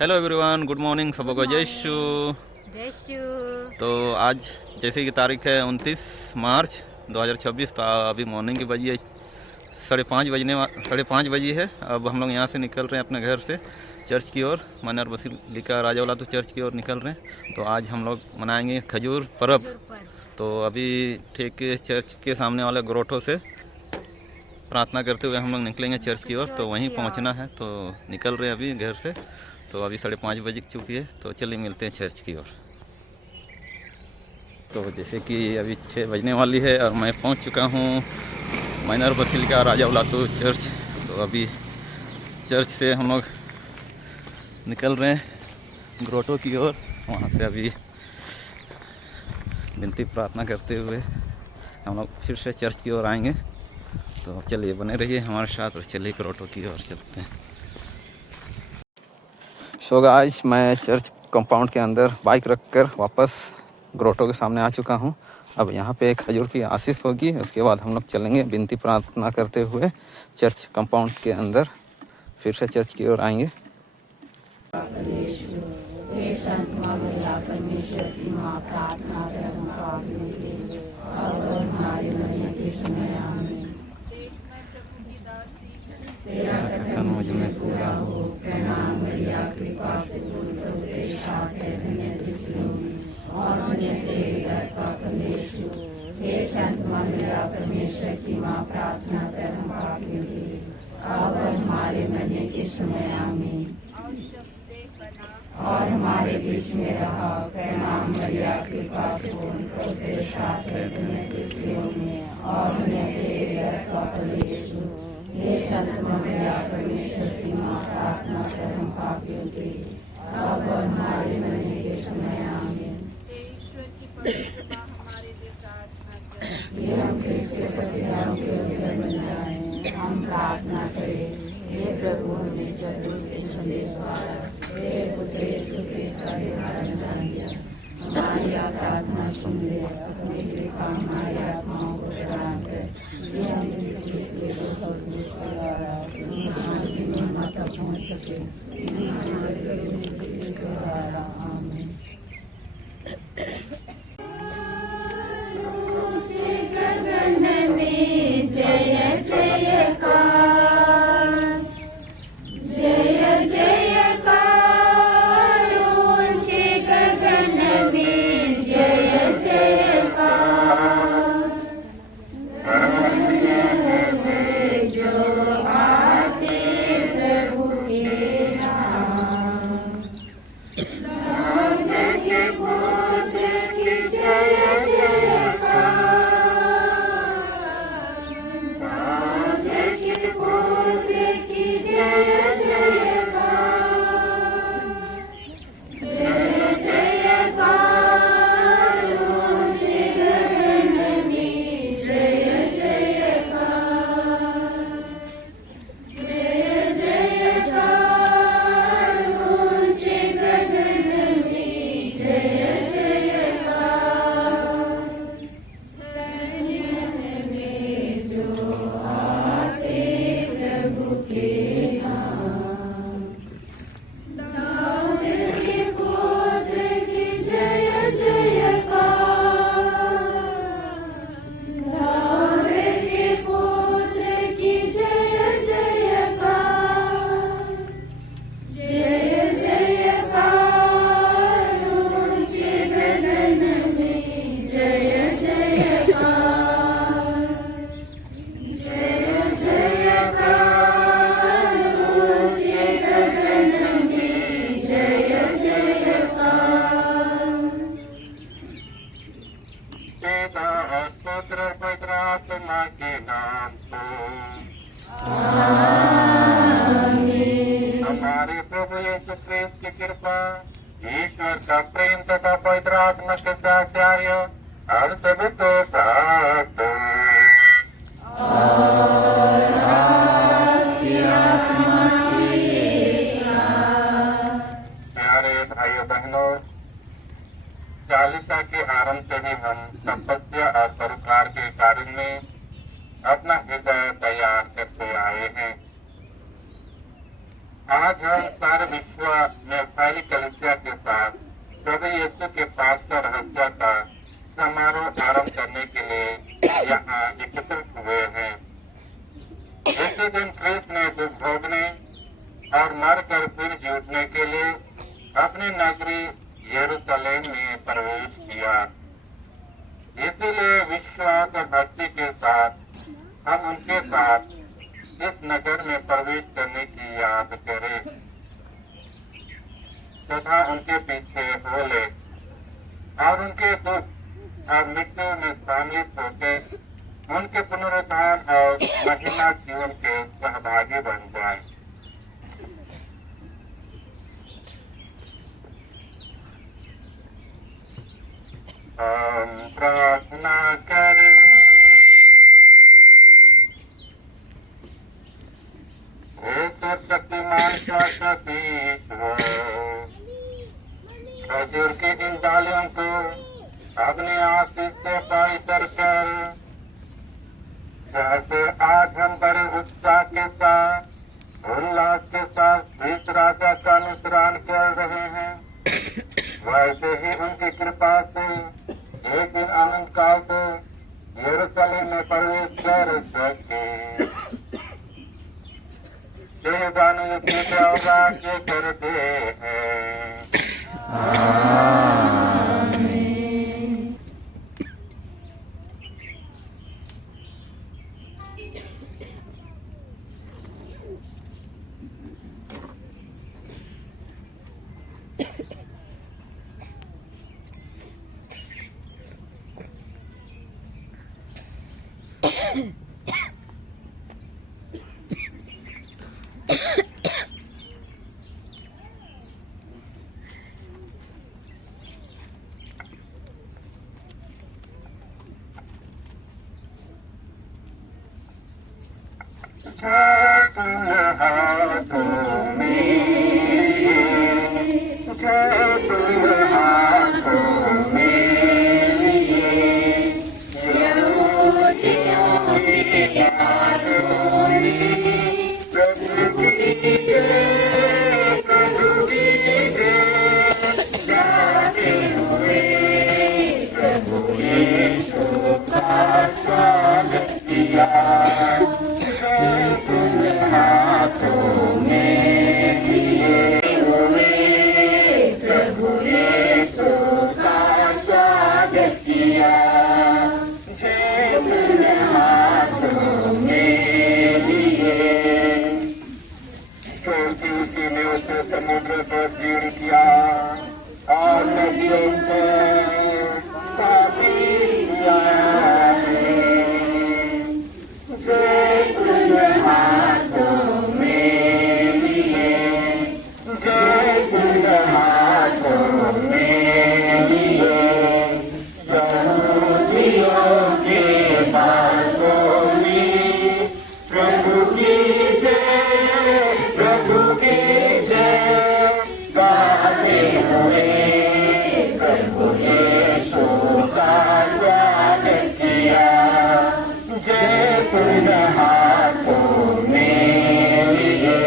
Hello everyone, good morning, सबको जय शू। जय शिव। तो आज जैसे कि तारीख है 29 मार्च 2026। तो अभी मॉर्निंग की बजी है 5:30 बजी है। अब हम लोग यहाँ से निकल रहे हैं अपने घर से चर्च की ओर, मान्यार बसिलिका राजावाला तो चर्च की ओर निकल रहे हैं। तो आज हम लोग मनाएंगे खजूर पर्व। खजूर पर तो अभी ठीक चर्च के सामने वाले ग्रोटो से प्रार्थना करते हुए हम लोग निकलेंगे चर्च की ओर। तो चर्च वहीं की पहुंचना ओर। है, तो निकल रहे हैं अभी घर से। तो अभी 5:30 बज चुकी है, तो चलिए मिलते हैं चर्च की ओर। तो जैसे कि अभी 6 बजने वाली है और मैं पहुंच चुका हूं माइनर बसिलिका राजावाला तो चर्च। तो अभी चर्च से हम लोग निकल रहे हैं ग्रोटो की ओर। वहाँ से अभी विनती प्रार्थना करते हुए हम लोग फिर से चर्च की ओर आएंगे। तो चलिए बने रहिए हमारे साथ और चलिए ग्रोटो की ओर चलते हैं। सो गाइस, मैं चर्च कंपाउंड के अंदर बाइक रखकर वापस ग्रोटो के सामने आ चुका हूं। अब यहां पे खजूर की आशीष होगी, उसके बाद हम लोग चलेंगे विनती प्रार्थना करते हुए चर्च कंपाउंड के अंदर, फिर से चर्च की ओर आएंगे। कथन मुझ में पूरा हो, प्रणाम बढ़िया कृपा से और मुझे तेरे घर का कलेश हो। हे संत मरिया परमेश्वर की माँ, प्रार्थना कर हम पापियों के लिए, अब और हमारे मरने के समय आमीन। और हमारे बीच में रहा, प्रणाम मरिया कृपा से पूर्ण प्रभु तेरे साथ है, दुनिया के स्त्रियों में और उन्हें तेरे घर का कलेश हो। हे संत मरिया परमेश्वर की माँ, प्रार्थना कर हम पापियों के लिए, अब और हमारे मरने के समय आमीन। ये हम क्रिस्त के प्रति योग्य बन जाएं, हम प्रार्थना करें। हे प्रभु, हमें स्वर्गदूत के संदेश द्वारा हे पुत्र यीशु क्रिस्त का उद्धारण जान दिया। हमारी प्रार्थना सुन ले, अपनी कृपा हमारी आत्माओं को प्रदान कर। ये हम क्रिस्त के द्वारा तक पहुँच सके द्वारा। आमीन। जय जयकार, जय जयकार, ऊंचे गगन में जय जयकार। धन्य है जो आते प्रभु के नाम, दाऊद के पुत्र की जय जयकार। हमारे प्रभु यीशु क्रिस्त की कृपा, ईश्वर का प्रेम तथा पवित्र आत्मा के साहचर्य और सभी को साथ प्यारे भाइयों बहनों, चालीसा के आरंभ से ही हम तपस्या और परोपकार के कार्य में अपना हृदय तैयार करते आए हैं। आज हम सारे विश्व में फैली कलीसिया के साथ प्रभु यीशु के पास का रहस्य का समारोह आरंभ करने के लिए यहाँ एकत्रित हुए हैं। इसी दिन क्रिस्त ने दुख भोगने और मरकर फिर जी उठने के लिए अपनी नगरी यरूशलेम में प्रवेश किया। इसीलिए विश्वास और भक्ति के साथ हम उनके साथ इस नगर में प्रवेश करने की याद करें तथा उनके पीछे हो ले और उनके दुख और मृत्यु में सम्मिलित होकर उनके पुनरुत्थान और महिमा जीवन के सहभागी बन जाए। हम प्रार्थना करें। ईश्वर शक्तिमान शाश्वत ईश्वर, खजूर की इन डालियों को अपने आशीष से पवित्र कर, जैसे आज हम बड़े उत्साह के साथ उल्लास के साथ इस राजा का अनुसरण कर रहे हैं, वैसे ही उनकी कृपा से एक दिन आनंद काल को यरूशलेम में प्रवेश कर सके। राज्य करते हैं। समुद्र को चीर किया और नदियों को काफी किया हाथों में लिए जय हाथों में लिए के बातों में प्रभु की जय प्रभु की गाते हुए प्रभु यीशु का स्वागत किया जय तुम हाथों में लिए।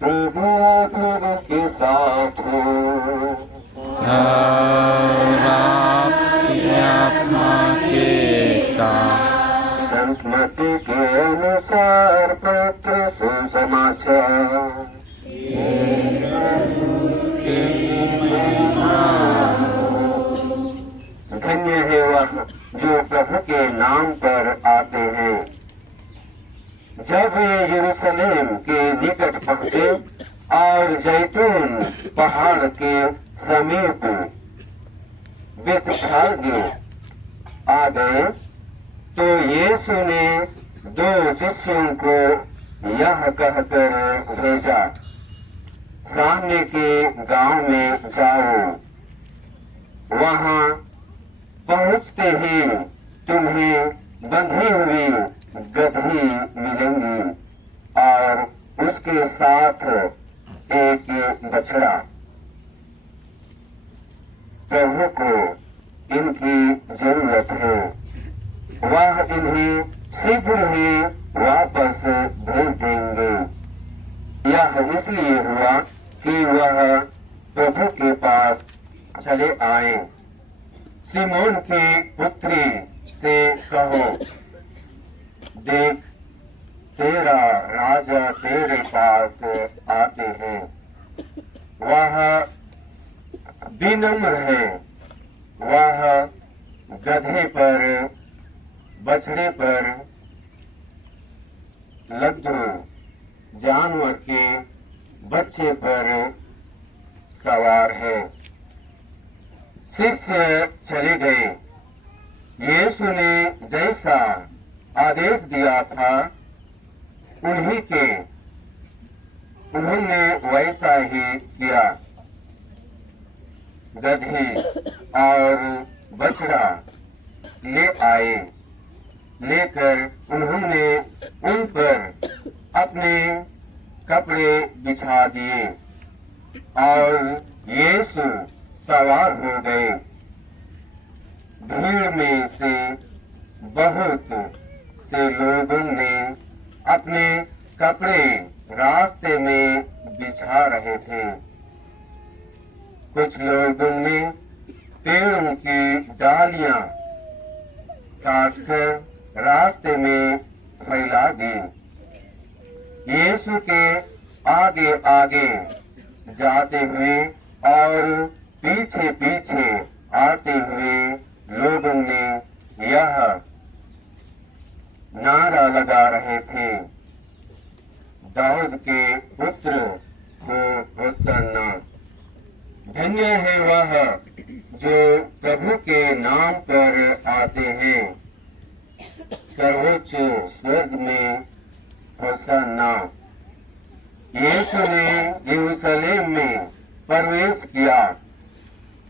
प्रभु प्रभु के साथ हो आत्मा के साथ। संस्मृति के अनुसार पत्र सुसमाचार। धन्य है वह जो प्रभु के नाम पर आते हैं। जब वे यरूशलेम के निकट पहुंचे और जैतून पहाड़ के समीप बेतफगे आ गए तो यीशु ने दो शिष्यों को यह कहकर भेजा, सामने के गांव में जाओ, वहां पहुंचते ही तुम्हें बंधी हुई गदही मिलेंगी और उसके साथ एक बछड़ा। प्रभु को इनकी जरूरत है। वह इन्हें शीघ्र ही वापस भेज देंगे। यह इसलिए हुआ कि वह प्रभु के पास चले आए। सिमोन की पुत्री से कहो, देख तेरा राजा तेरे पास आते हैं। वह विनम्र है, वह गधे पर, बछड़े पर, लद्दू जानवर के बच्चे पर सवार है। शिष्य चले गए। यीशु ने जैसा आदेश दिया था उन्होंने वैसा ही किया। गधे और बछड़ा ले आए। लेकर उन्होंने उन पर अपने कपड़े बिछा दिए और यीशु सवार हो गए। भीड़ में से बहुत से लोगों ने अपने कपड़े रास्ते में बिछा रहे थे। कुछ लोगों ने पेड़ों की डालियां काटकर रास्ते में फैला दी। यीशु के आगे आगे जाते हुए और पीछे पीछे आते हुए लोगों ने यह नारा लगा रहे थे, दाऊद के पुत्र को होसन्ना। धन्य है वह जो प्रभु के नाम पर आते हैं, सर्वोच्च स्वर्ग में होसन्ना। यीशु ने यरूशलेम में प्रवेश किया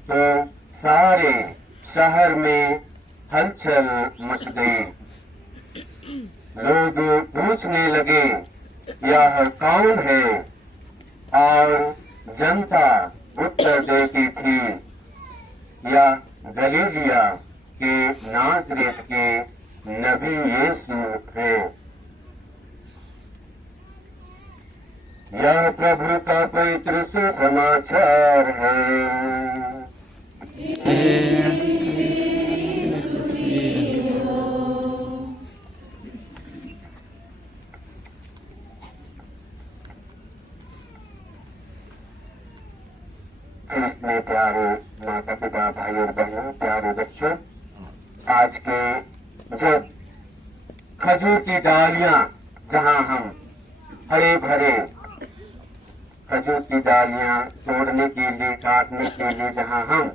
तो सारे शहर में हलचल मच गई। लोग पूछने लगे, यह कौन है? और जनता उत्तर देती थी, यह गलीलिया के नाज़रेत के नबी यीशु है। यह प्रभु का पवित्र सुसमाचार है। इसमें प्यारे माता पिता, भाई और बहनों, प्यारे बच्चों, आज के जब खजूर की डालियां, जहां हम हरे भरे खजूर की डालियां तोड़ने के लिए, काटने के लिए जहां हम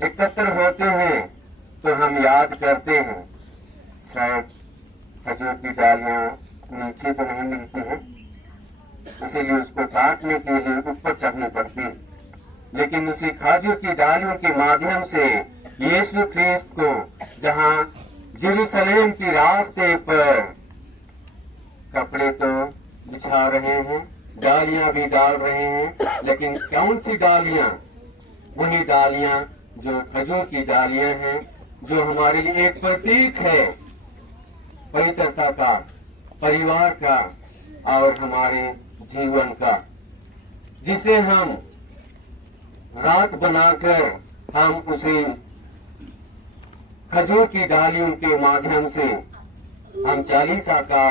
एकत्र होते हैं, तो हम याद करते हैं शायद खजूर की डालियां नीचे तो नहीं मिलती है, इसीलिए उसको काटने के लिए ऊपर चढ़नी पड़ती है। लेकिन उसी खजूर की डालियों के माध्यम से यीशु ख्रिस्त को जहां यरूशलेम के रास्ते पर कपड़े तो बिछा रहे हैं, डालियां भी डाल रहे हैं, लेकिन कौन सी डालियां? वही डालियां जो खजूर की डालियां हैं, जो हमारे लिए एक प्रतीक है पवित्रता का, परिवार का और हमारे जीवन का, जिसे हम रात बनाकर हम उसे खजूर की डालियों के माध्यम से हम चालीसा का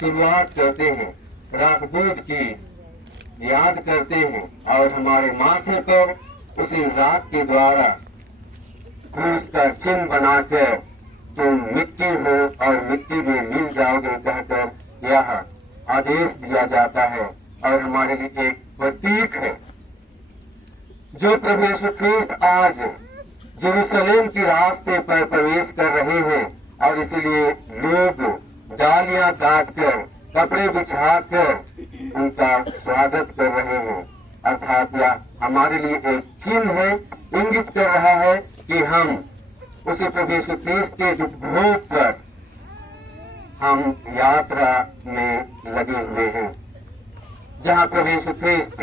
शुरुआत करते हैं, राखबूद की याद करते हैं और हमारे माथे पर उसी राख के द्वारा क्रूस का चिन्ह बनाकर तुम मिट्टी हो और मिट्टी में मिल जाओगे कहकर यह आदेश दिया जाता है और हमारे लिए एक प्रतीक है। जो प्रभु यीशु ख्रिस्त आज यरूशलेम के रास्ते पर प्रवेश कर रहे हैं और इसलिए लोग डालियां काटकर, कपड़े बिछाकर उनका स्वागत कर रहे हैं, अर्थात यह हमारे लिए एक चिन्ह है, इंगित कर रहा है कि हम उसी प्रभु यीशु ख्रिस्त के दुख भोग पर हम यात्रा में लगे हुए हैं, जहाँ प्रभु यीशु ख्रिस्त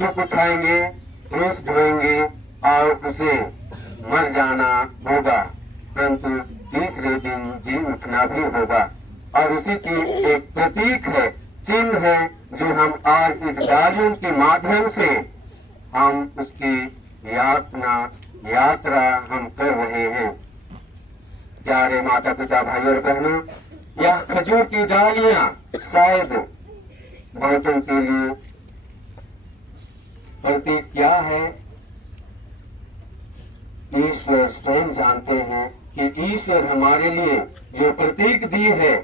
दुख उठाएंगे, क्रूस ढोएंगे और उसे मर जाना होगा, परंतु तीसरे दिन जी उठना भी होगा। और उसी की एक प्रतीक है, चिन्ह है, जो हम आज इस डालियों के माध्यम से हम उसकी यात्रा हम कर रहे हैं। प्यारे माता पिता भाई और बहनों, यह खजूर की डालियां शायद बहुतों के लिए प्रतीक क्या है, ईश्वर स्वयं जानते हैं कि ईश्वर हमारे लिए जो प्रतीक दी है।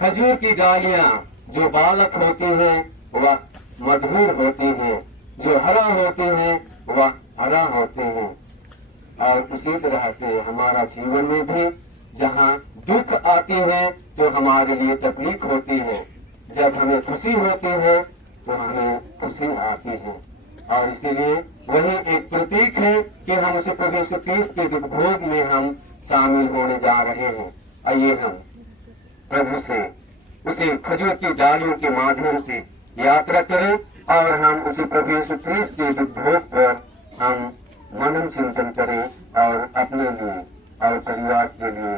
खजूर की डालियां जो बालक होती हैं वह मधुर होती हैं, जो हरा होती हैं वह हरा होते हैं। और उसी तरह से हमारा जीवन में भी जहाँ दुख आती है तो हमारे लिए तकलीफ होती है, जब हमें खुशी होती है तो हमें खुशी आती है। और इसीलिए वही एक प्रतीक है कि हम उसे प्रभु यीशु ख्रीस्त के दुख भोग में हम शामिल होने जा रहे हैं। आइए हम प्रभु से उसे खजूर की डालियों के माध्यम से यात्रा करें और हम उसे प्रभु यीशु ख्रीस्त के दुख भोग पर हम मनन चिंतन करें और अपने लिए और परिवार के लिए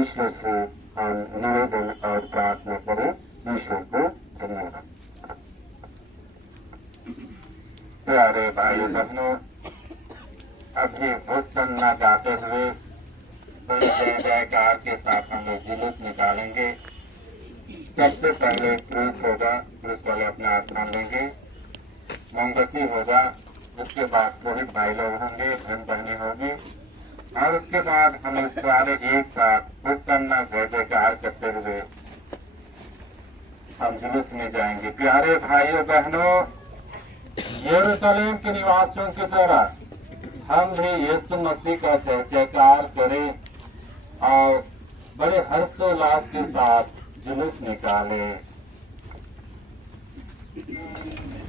ईश्वर से हम निवेदन और प्रार्थना करें। ईश्वर को धन्यवाद। प्यारे भाई बहनों, अभी होसन्ना गाते हुए बड़ी जय जयकार के साथ हम लोग जुलूस निकालेंगे। सबसे पहले क्रूस होगा, क्रूस वाले अपना आसमान लेंगे, मोमबत्ती होगा, उसके बाद पुरोहित भाई लोग होंगे, बहन बहनें होगी, और उसके बाद हम सारे एक साथ होसन्ना जय जयकार करते हुए हम जुलूस में जाएंगे। प्यारे भाइयों बहनों, यरूशलेम के निवासियों की तरह हम भी यीशु मसीह का जय जयकार करें और बड़े हर्षोल्लास के साथ जुलूस निकालें।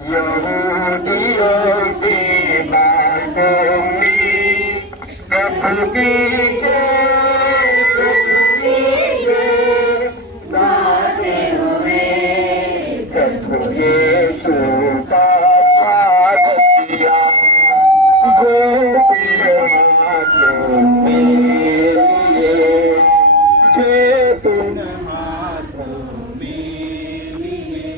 यहूदियों की बातों में प्रभु की जय, प्रभु की जय गाते हुए प्रभु यीशु का स्वागत किया। जो हाथों में लिए, जो तुम हाथों में लिए,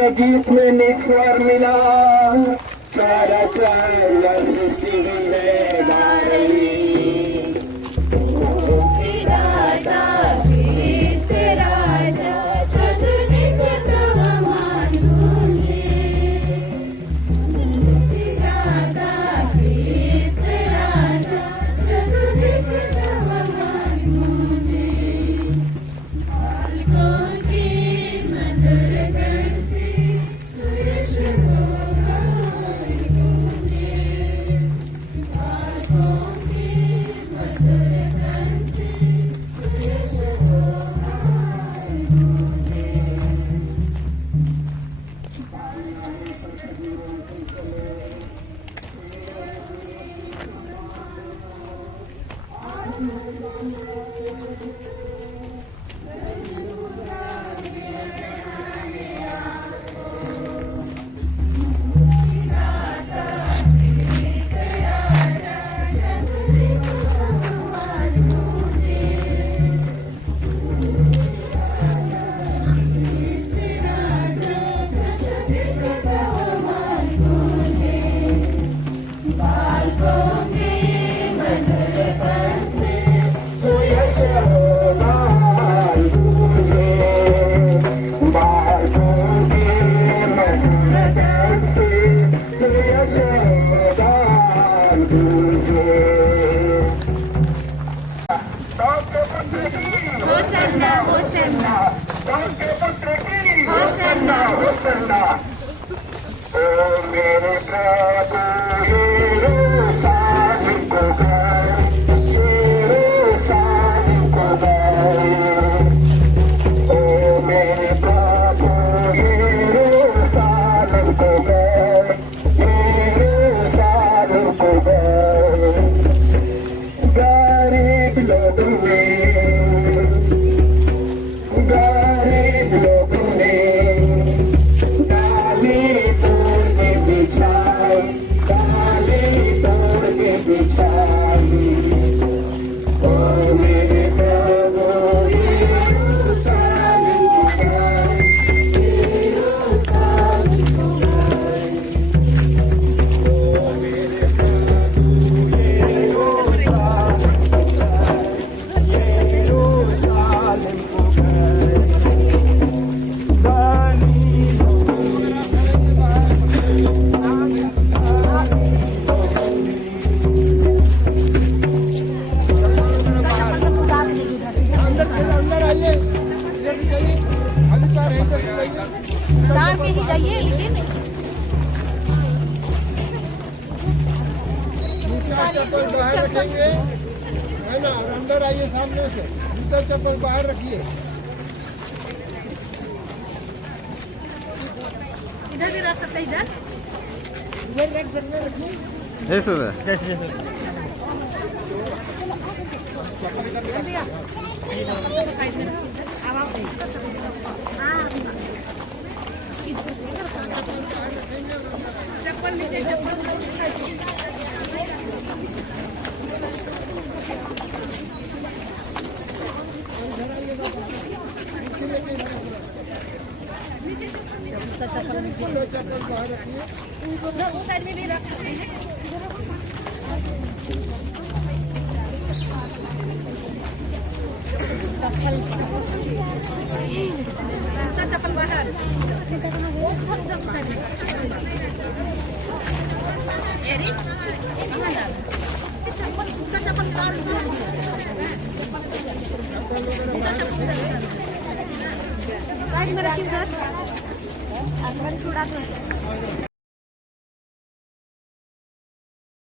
ये गीत में निस्वर मिला सारा चल सृष्टि में गा रही चप्पल बाहर रखेंगे है ना, और अंदर आइए सामने से, जूता चप्पल बाहर रखिए। इधर भी रख सकते हैं, इधर रख सकते, रखिए। चप्पल नीचे, चप्पल चप्पल बाहर रखिए। उस साइड में भी रख सकते हैं। चप्पल बाहर, चप्पल साइड में रखिए।